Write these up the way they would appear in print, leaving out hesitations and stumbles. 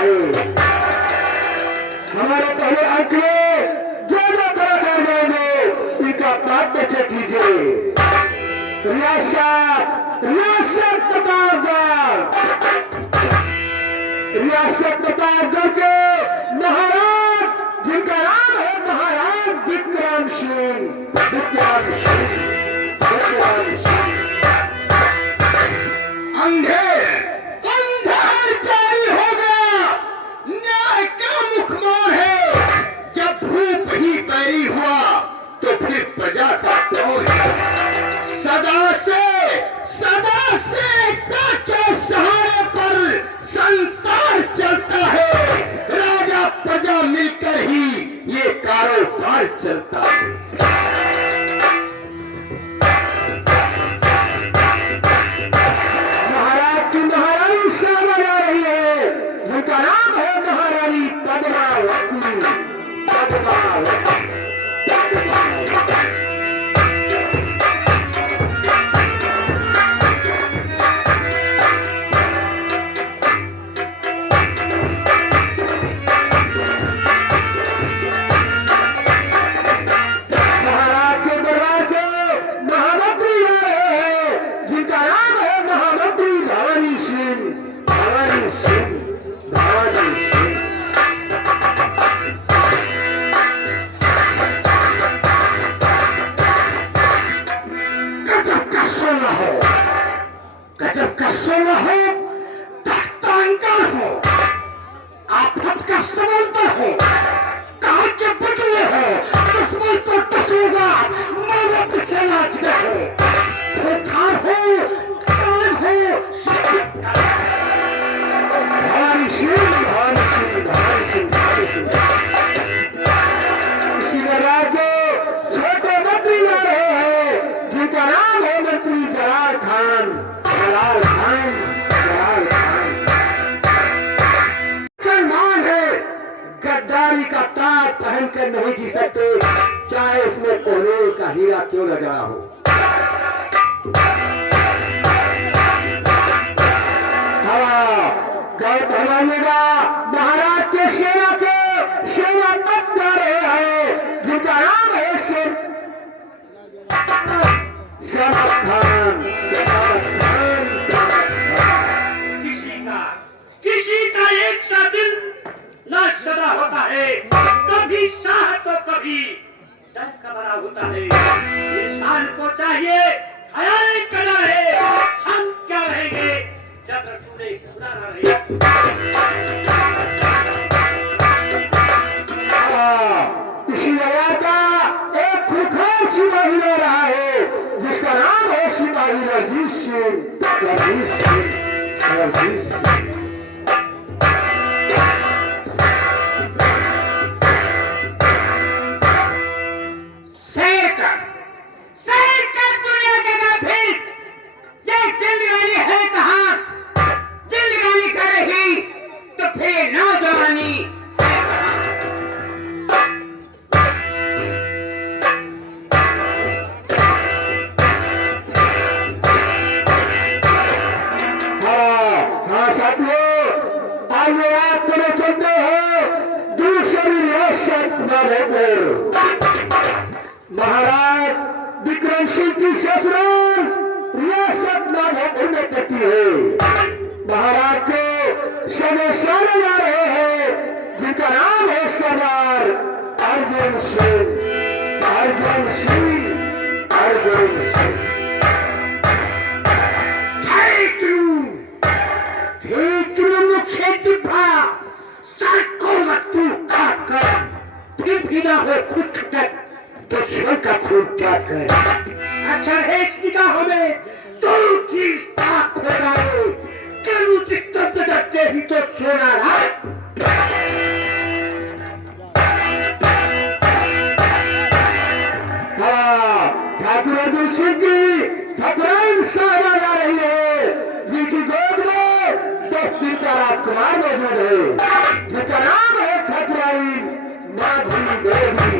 है। हमारे पहले अंक में जो जो कलाकार जाएंगे इनका प्राप्त चेक लीजिए। रियासत प्रतापगढ़ के महाराज, जिनका नाम है महाराज विक्रम सिंह। अंधेर जारी हो गया, न्याय का मुखमोर है। जब भूप ही बैरी हुआ तो फिर प्रजा का कौन है। सदा से एकता के सहारे पर संसार चलता है। राजा प्रजा मिलकर ही ये कारोबार चलता है। महाराज की महारानी शामिल आ रही है, जिनका नाम है महारानी पद्मावती। गजब का सोना हो, तख्तांकर हो, आफत का समंदर हो, काल के बदले हो, दुश्मन तो टूटेगा, मरने पीछे नाचते हो। भूखार हो, काल हो, छोटे मंत्री आ रहे हैं, जिनका नाम है मंत्री जलाल खान। मुसलमान है, गद्दारी का ताज पहनकर नहीं जी सकते, चाहे उसमें कोहरे का हीरा क्यों लगा हो। गौर भरवाइएगा, महाराज के सेना तक जा रहे हैं, जिनका नाम है शराब खान। किसी का एक सा दिल ना सदा होता है, कभी शाह तो कभी डर का बना होता है। इंसान को चाहिए ख्याल करना रहे, हम क्या रहेंगे जब रसूले खुदा ना रहे। इसी जगह का एक खुखार सिपाही ले रहा है, जिसका नाम है सिपाही रजीत सिंह। महाराज विक्रम सिंह की ससुराल रियासत नागौर में पड़ती है। महाराज को समेशाने जा रहे हैं, जिनका नाम है सरदार अर्जुन सिंह। दुश्मन का खून त्याग कर अच्छा है निगाहों में तो चीज ताक हो जाए। करू जितना बदलते ही तो सोना रहा। ठाकुर अर्जुन सिंह की ठाकुराइन साहबा आ रही है, जिनकी गोद में 10 दिन का राजकुमार मौजूद है, जिनका नाम है ठाकुराइन माधुरी देवी।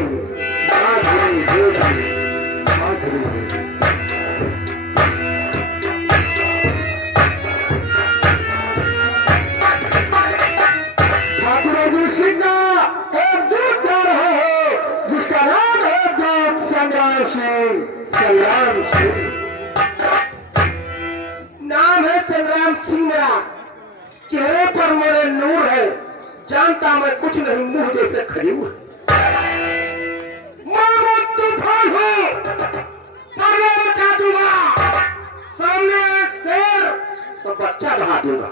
संग्राम सिंह। नाम है संग्राम सिंह मेरा, चेहरे पर मेरे नूर है, जानता मैं कुछ नहीं, मुंह जैसे खजूर है। मानो तूफान हो पर्वत मचा दूंगा, सामने शेर तो बच्चा बहा दूंगा।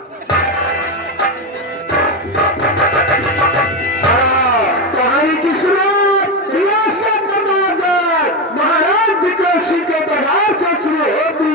कहानी की शुरुआत रियासत प्रतापगढ़ महाराज विक्रम सिंह के दरबार से शुरू होती।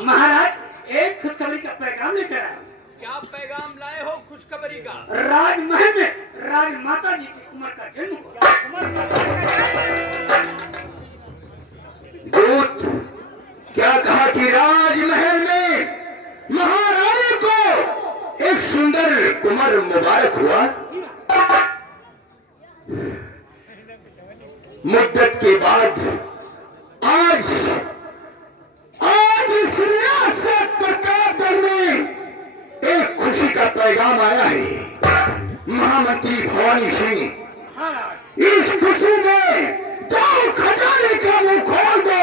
महाराज एक खुशखबरी का पैगाम लेकर आया। क्या पैगाम लाए हो खुशखबरी का? राजमहल में राजमाता जी की कुमार का जन्म हुआ। दूत क्या कहा कि राजमहल में महारानी को एक सुंदर कुमार मुबारक हुआ। मुद्दत के बाद आज इस रियासत प्रतापगढ़ में एक खुशी का पैगाम आया है। महामंत्री भवानी सिंह, इस खुशी में जाओ खजाने का मुंह खोल दो,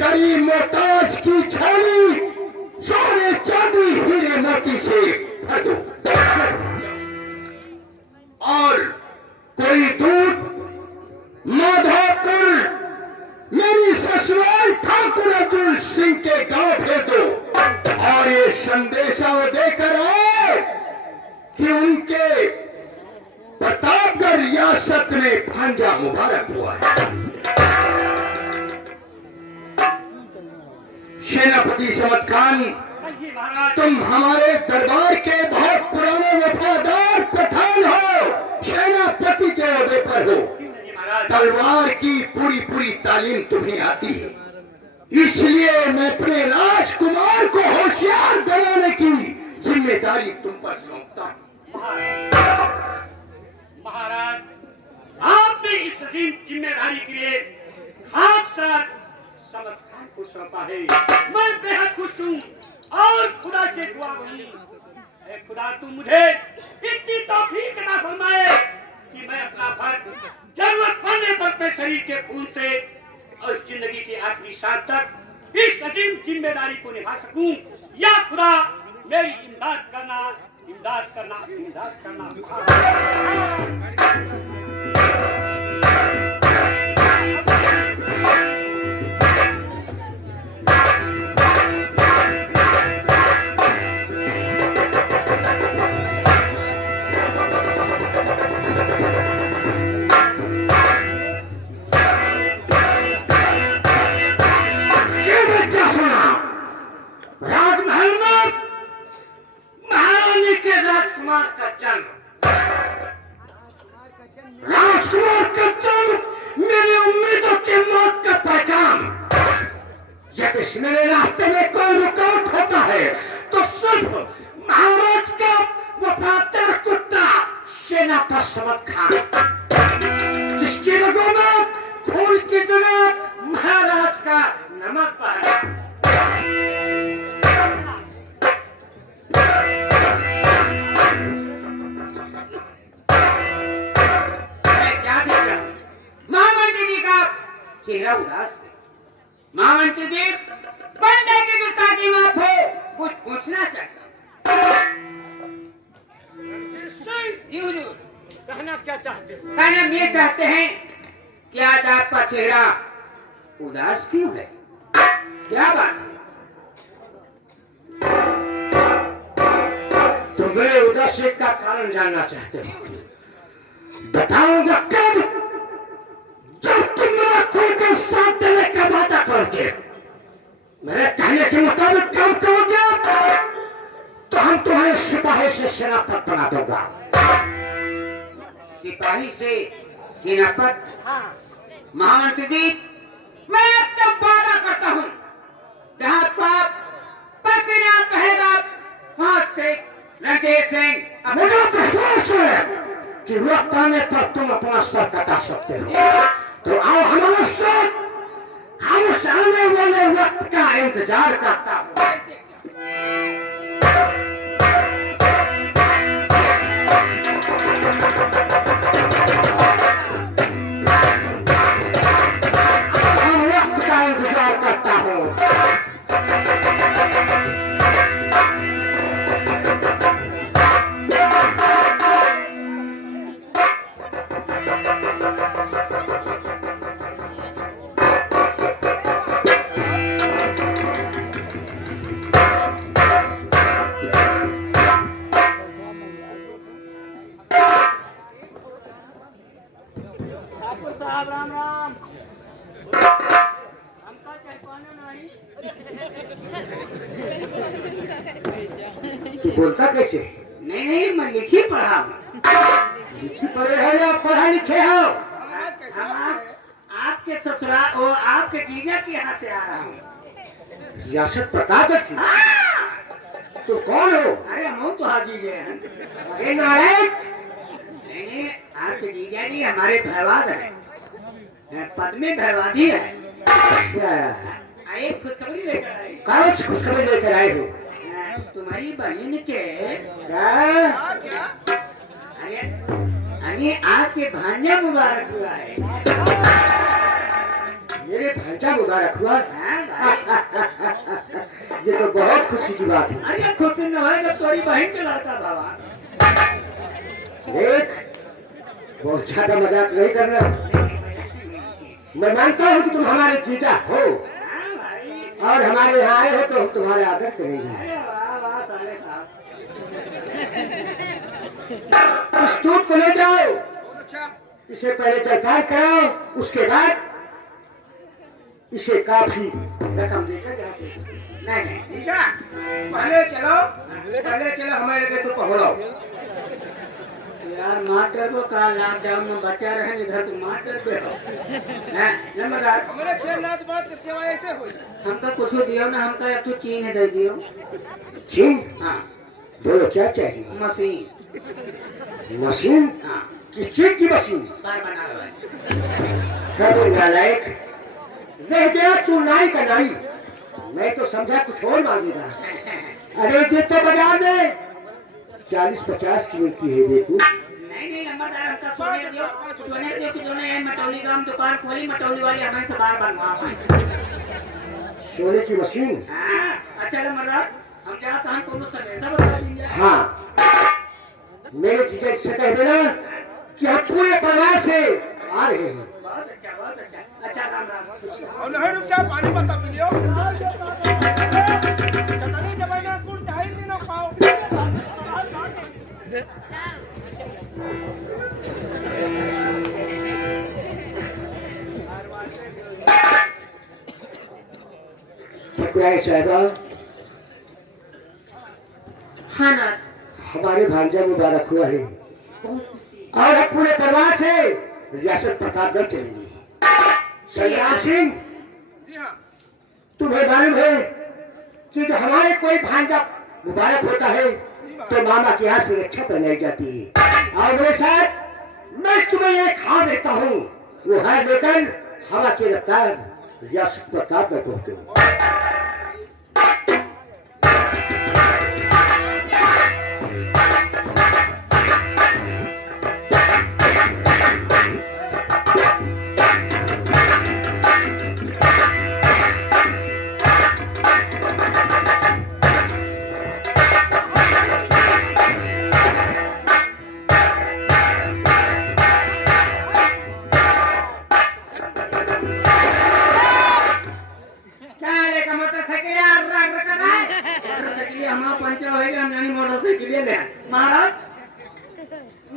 करीम मोहताज की झोली सोने चांदी हीरे मोती से भर दो। और कोई दूत माधोपुर मेरी ससुराल ठाकुर अतुल सिंह के गांव भेज दो और ये संदेशा वो देकर आए कि उनके प्रतापगढ़ रियासत में भांजा मुबारक हुआ है। सेनापति समद खान, तुम हमारे दरबार के बहुत पुराने वफादार पठान हो, सेनापति के ओहदे पर हो, तलवार की पूरी पूरी तालीम तुम्हें आती है, इसलिए मैं अपने राजकुमार को होशियार बनाने की जिम्मेदारी तुम पर सौंपता हूं। महाराज, आपने इस अजीम जिम्मेदारी के लिए खास साथ समद खान को सौंपा है। मैं बेहद खुश हूँ और खुदा से दुआ करूँ, ऐ खुदा तू मुझे इतनी तौफीक अता फरमाए कि मैं अपना फर्ज जरूरत पड़ने पर अपने शरीर के खून से और जिंदगी के आखिरी सांस तक इस अजीम जिम्मेदारी को निभा सकूं। या खुदा मेरी इमदाद करना, इमदाद करना, इमदाद करना। राजमहल में महारानी के राजकुमार का जन्म, राजकुमार का जन्म मेरी उम्मीदों की मौत का पैगाम। जब इस मेरे रास्ते में कोई रुकावट होता है तो सिर्फ महाराज का वफादार कुत्ता सेनापति समद खान, जिसकी रगों में खून की जगह महाराज का नमक बहा। चेहरा उदास है। महामंत्री जी, बंदे की गुस्ताखी माफ हो, कुछ पूछना चाहता जी हुजूर। कहना क्या चाहते हो? कहना ये चाहते हैं कि आज आपका चेहरा उदास क्यों है? क्या बात है? तो मेरे उदासी का कारण जानना चाहते हो? बताऊंगा कब, जब तुम मेरा खुद के साथ देने का वादा करोगे। मेरे कहने के मुताबिक काम करोगे तो हम तुम्हारे सिपाही से सेनापति बना दूंगा। सिपाही से सेनापति? महामंत्री जी, मैं आपसे वादा करता हूँ, जहाँ पाप पतिनाथ रहेगा वहाँ से रणजीत सिंह। मुझे विश्वास है कि वक्त आने पर तुम अपना सर कटा सकते हो। तो आओ हमारे साथ, हम उस आने वाले वक्त का इंतजार करता हूँ। हम वक्त का इंतजार करता हूँ। ठाकुर साहब राम राम। हमका चहपाना नहीं। तू बोलता कैसे? नहीं नहीं, मैं लिखी पढ़ा हूँ। लिखी पढ़े हो या पढ़ा लिखे हो? आपके ससुराल और आपके जीजा के यहाँ से आ रहा हूँ। रियासत प्रताप सिंह, तो कौन हो? अरे हम तो हाजी जी हैं। अरे नारायण, नहीं नहीं, आपके जीजा जी हमारे भैवाद है, पद में भैवादी है। आइए खुशखबरी लेकर आए। कौन सी खुशखबरी लेकर आए हो? तुम्हारी बहन के क्या? अरे आपके भांजा मुबारक हुआ है। मेरे भांजा मुबारक हुआ? हाँ भाई। ये तो बहुत खुशी की बात है। अरे खुश न हो जब तुम्हारी बहन के लड़का बाबा। देख, बहुत ज्यादा मजाक नहीं करना। मैं मानता हूँ कि तुम हमारे जीजा हो हाँ भाई। और हमारे यहाँ आए हो तो हम तुम्हारे आदर करेंगे। अरे वाह वाह साले साहब। इस दूध को ले जाओ, इसे पहले जलपान कराओ, उसके बाद इसे काफी रकम देकर जाओ। नहीं नहीं, जीजा, पहले चलो हमारे लगे तो पहुँचाओ। यार मास्टर को कहा लॉकडाउन में बचा रहे, इधर तो मास्टर पे हो। नंबरदार, हमारे खेल नाच बात की सेवा ऐसे हुई। हमका कुछ दियो ना, हमका अब तो चीन दे दियो। चीन? हाँ, बोलो क्या चाहिए? मशीन। मशीन? हाँ, किस चीज की मशीन? कार बना रहा है। कब नालायक रह गया तू नाई का नाई। मैं तो समझा कुछ और मांगेगा। अरे ये तो बाजार में 40-50 की मिलती है बेटू। नहीं नहीं नंबरदार, हमका सोने दियो कि दोनों ये मटौली का हम दुकान खोली, मटौली वाली हमें से बार बनवा पाए। सोने की मशीन? हाँ, अच्छा नंबरदार, हम क्या कहाँ को संदेशा बता देंगे। हाँ, मेरे जीजा से कह देना कि हम पूरे परिवार से आ रहे हैं। बहुत अच्छा बहुत अच्छा। अच्छा राम राम। और नहीं रुक जा, पानी बता पिलियो। चटनी जमाना कुल चाहिए दिनों खाओ। ठकुराई साहबा, हाँ ना, हमारे भांजा मुबारक हुआ है बहुत खुशी। और हम पूरे परिवार से रियासत प्रतापगढ़ चलेंगे। संग्राम सिंह, जी हाँ। तुम्हें मालूम है कि जो हमारे कोई भांजा मुबारक होता है तो मामा के यहाँ से रक्षा पहनाई जाती है। और मेरे साथ मैं तुम्हें एक हार देता हूँ, वो हार लेकर हवा की रफ्तार रियासत प्रताप में पहुंचे।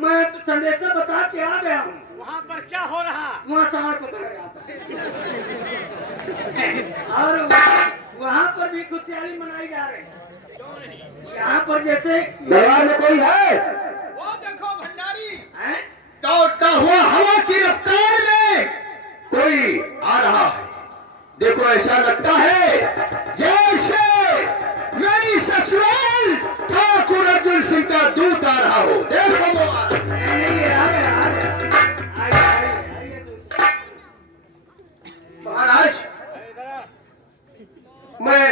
मैं संदेशा बता के आ गया हूँ। वहाँ पर क्या हो रहा? वहाँ सामान पकड़ा जाता है और वहाँ पर भी खुशहाली मनाई जा रही है। यहाँ पर जैसे दरबार में कोई है? वो देखो भंडारी। हैं? दौड़ता हुआ हवा की रफ्तार में कोई आ रहा है। देखो ऐसा लगता है जैसे मेरी ससुराल ठाकुर अर्जुन सिंह का दूत आ रहा हो। देखो वो आ रहा है। नहीं, आ गया, आ गया। आइए दूसरा। महाराज मैं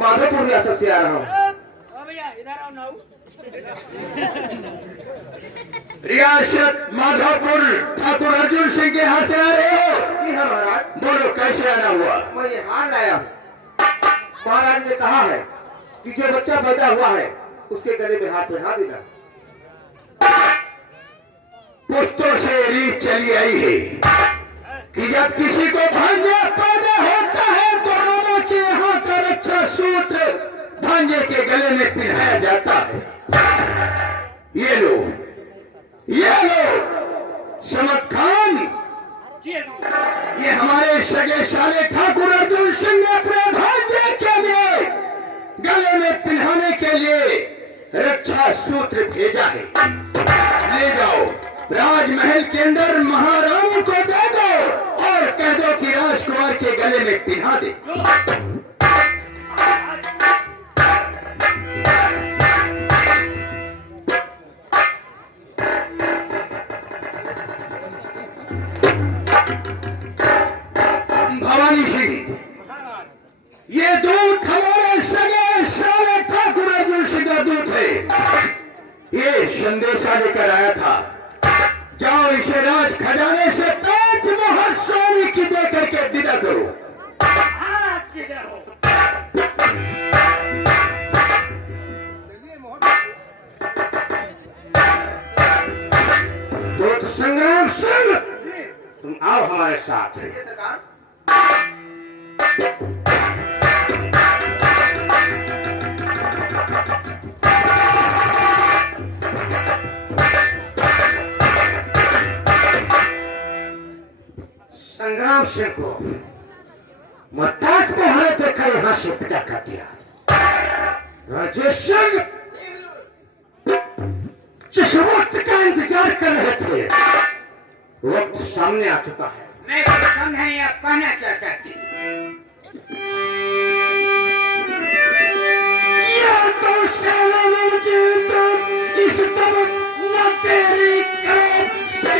माधोपुर रियासत से आ रहा हूँ। ओ भैया इधर आओ नाऊ। रियासत माधोपुर ठाकुर अर्जुन सिंह के यहाँ से आ रहे हो? जी हाँ महाराज। बोलो कैसे आना हुआ? मैं ये हार लाया हूँ। महाराज ने कहा है कि जो बच्चा पैदा हुआ है उसके गले में हाथ पहना देना। पुश्तों से रीत चली आई है कि जब किसी को भांजा पैदा होता है तो मामा के यहाँ का रक्षा सूत्र भांजे के गले में पिन्हाया जाता है। ये लो समद खान, ये हमारे सगे साले ठाकुर अर्जुन सिंह ने अपने भांजे के लिए गले में पिन्हाने के लिए रक्षा सूत्र भेजा है। ले जाओ राजमहल के अंदर महारानी को दे दो और कह दो कि राजकुमार के गले में पिन्हा दे। भवानी सिंह, ये दूध हमारे सगे साले ठाकुर अर्जुन सिंह का दूध है। ये संदेशा लेकर आया था। जाओ इसे राज खजाने से 5 मोहर सोने की दे करके विदा करो। हाथ किधर हो? तो संग्राम सिंह तुम आओ हमारे साथ। संग्राम सिंह को मत्ताज मोहरे देखकर यहां से विदा कर दिया। राजेश सिंह जिस वक्त का इंतजार कर रहे थे वक्त सामने आ चुका है। मैं कुछ समझा या कहना क्या चाहती हूँ? या तो साला जीत इस तबक न तेरी करें से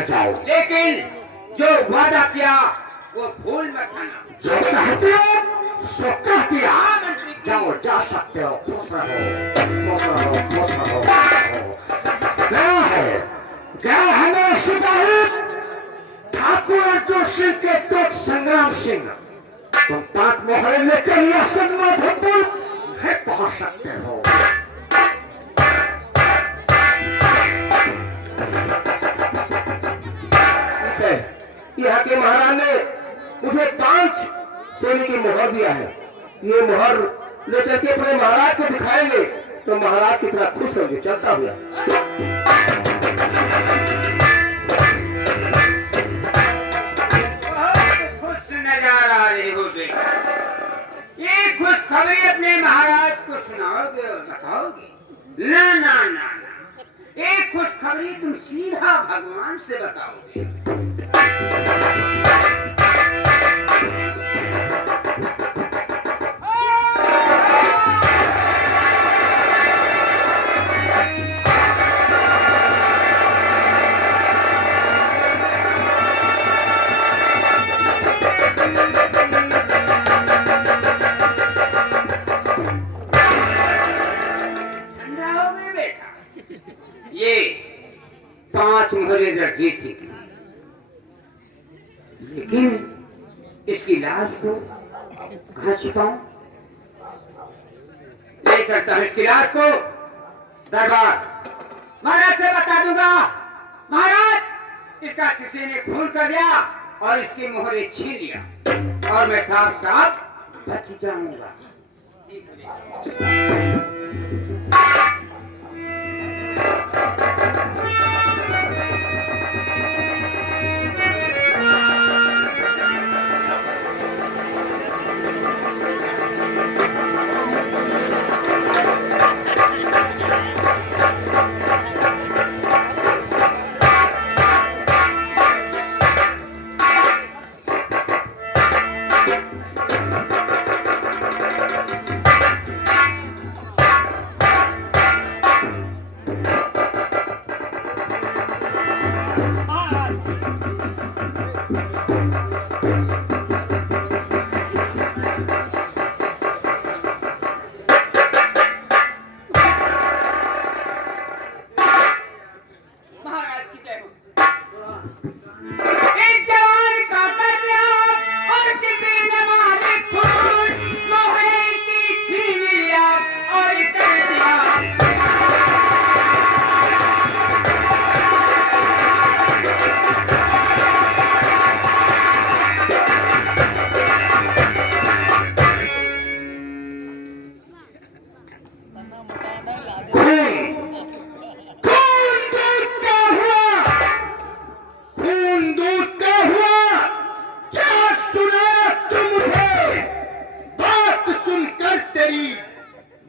जाओ, लेकिन जो वादा किया वो भूल मत खाना। जो कहते हो सो कह दिया। जाओ जा सकते हो। खुश रहो, खुश रहो, खुश रहो। क्या है मेरे सिपाही ठाकुर अर्जुन सिंह के दूत संग्राम सिंह। तुम 5 मोहरे लेकर रियासत माधोपुर है पहुंच सकते हो। यहाँ के महाराज ने मुझे 5 सोने की मोहर दिया है। ये मोहर ले चल के अपने महाराज को दिखाएंगे तो महाराज कितना खुश होंगे। चलता हुआ खुश नजर आ रही हो ये खुशखबरी अपने महाराज को सुनाओगे और बताओगे? तुम सीधा भगवान से बताओगे। ये 5 मोहरे रणजीत सिंह की, लेकिन इसकी लाश को कहाँ छिपाऊं? ले सकता हूं इसकी लाश को दरबार महाराज से बता दूंगा। महाराज, इसका किसी ने खून कर दिया और इसकी मोहरे छीन लिया और मैं साफ साफ बच जाऊंगा।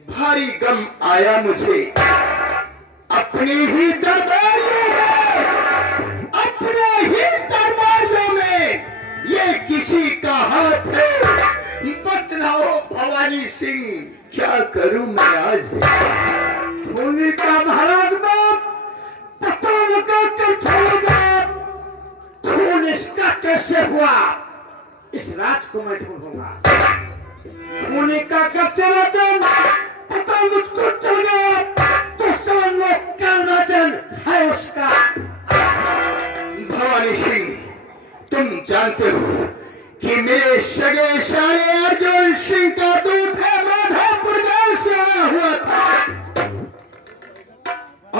भारी गम आया मुझे, अपनी ही दरबारियों में, अपने ही दरबारियों में ये किसी का हाथ है। बतलाओ भवानी सिंह, क्या करूं मैं आज? भूमि का महाराज बाप पता लगा कर छोड़ेगा। खून इसका कैसे हुआ, इस राज को मैं ढूंढूंगा। खून का कब चला पता मुझको चल गया तो समझ लो क्या वचन है उसका। भवानी सिंह, तुम जानते हो कि मेरे सगे साले अर्जुन सिंह का दूध है माधोपुर गांव से आया हुआ था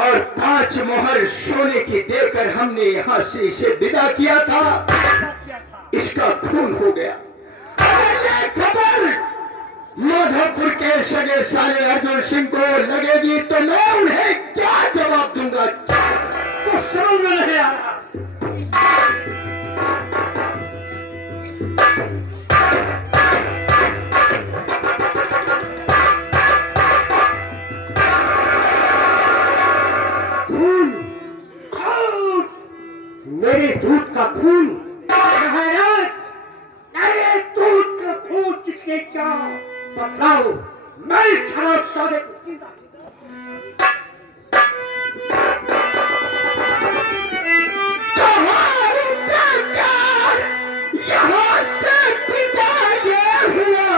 और 5 मोहर सोने की देकर हमने यहाँ से इसे विदा किया था। इसका खून हो गया। ये खबर माधोपुर के सगे साले अर्जुन सिंह को लगेगी तो मैं उन्हें क्या जवाब दूंगा? तो समझ में नहीं आ रहा। खून, खून, मेरे दूध का खून। महाराज, मेरे दूध का खून किसने क्या? बताओ, मैं शराब सारे यहाँ से पिता ये हुआ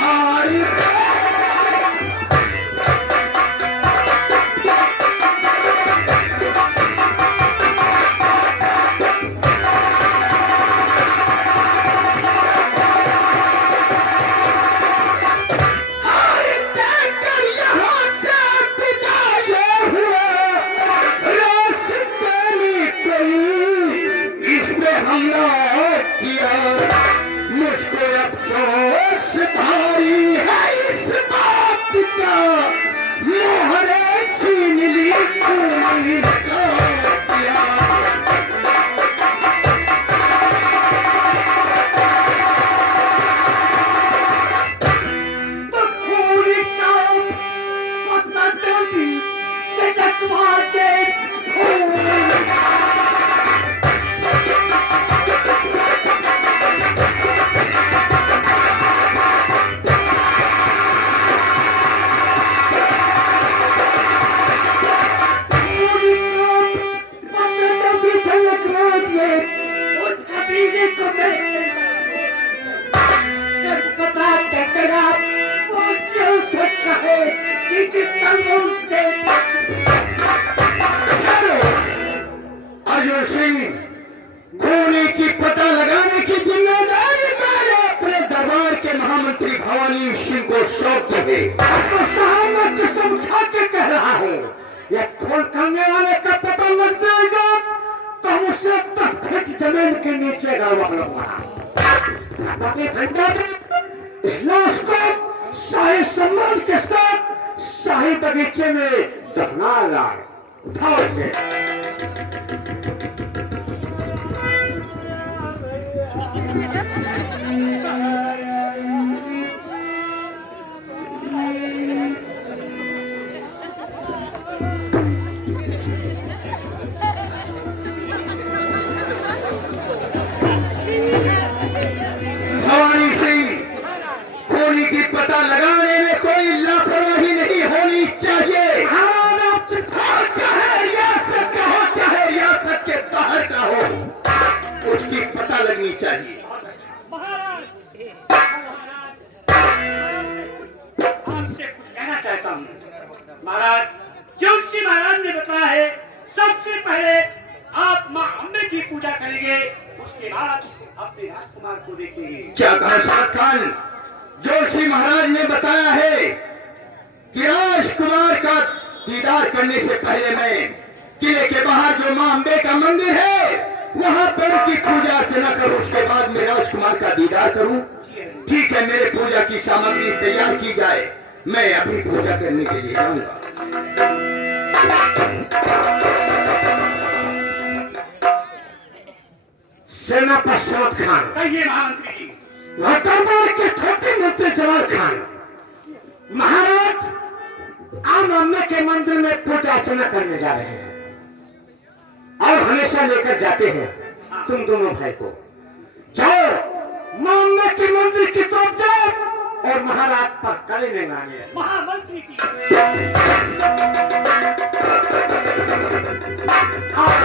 हमारी यहाँ बीवी को मेरे पता चलेगा वो क्यों सकता है किसी कानून से। अर्जुन सिंह, खूनी की पता लगाने की जिम्मेदारी मैंने अपने दरबार के महामंत्री भवानी सिंह को सौंप दी है। आपको साहब मैं कसम खा के कह रहा हूँ, ये खून करने वाले का पता लग जाएगा तो हम उसे 10 फीट जमीन के नीचे गाड़ लूंगा। इस लाश को शाही सम्मान के साथ शाही बगीचे में दफना लाए। उठाओ इसे। भवानी सिंह, खूनी की पता लगाने में कोई लापरवाही नहीं होनी चाहिए। चाहे रियासत का हो, चाहे रियासत के बाहर का हो, उसकी पता लगनी चाहिए। आपसे कुछ कहना चाहता हूँ महाराज। जोशी महाराज ने बताया है सबसे पहले आप माँ अम्बे की पूजा करेंगे, उसके बाद अपने राजकुमार को देखेंगे। क्या कहा शाह खान? जोशी महाराज ने बताया है कि राजकुमार का दीदार करने से पहले मैं किले के बाहर जो मां अम्बे का मंदिर है वहां पर उनकी पूजा अर्चना करूं, उसके बाद मैं राजकुमार का दीदार करूं। ठीक है, मेरे पूजा की सामग्री तैयार की जाए, मैं अभी पूजा करने के लिए जाऊंगा। सेनापति सौद खान, कहिए महामंत्री जी। दरबार के छोटे मंत्री जवाहर खान, महाराज आम अम्बे के मंदिर में पूजा अर्चना करने जा रहे हैं और हमेशा लेकर जाते हैं तुम दोनों भाई को। जाओ मां अम्बे के मंदिर की तरफ जाओ और महाराज पर कड़े लगाने। महामंत्री की आप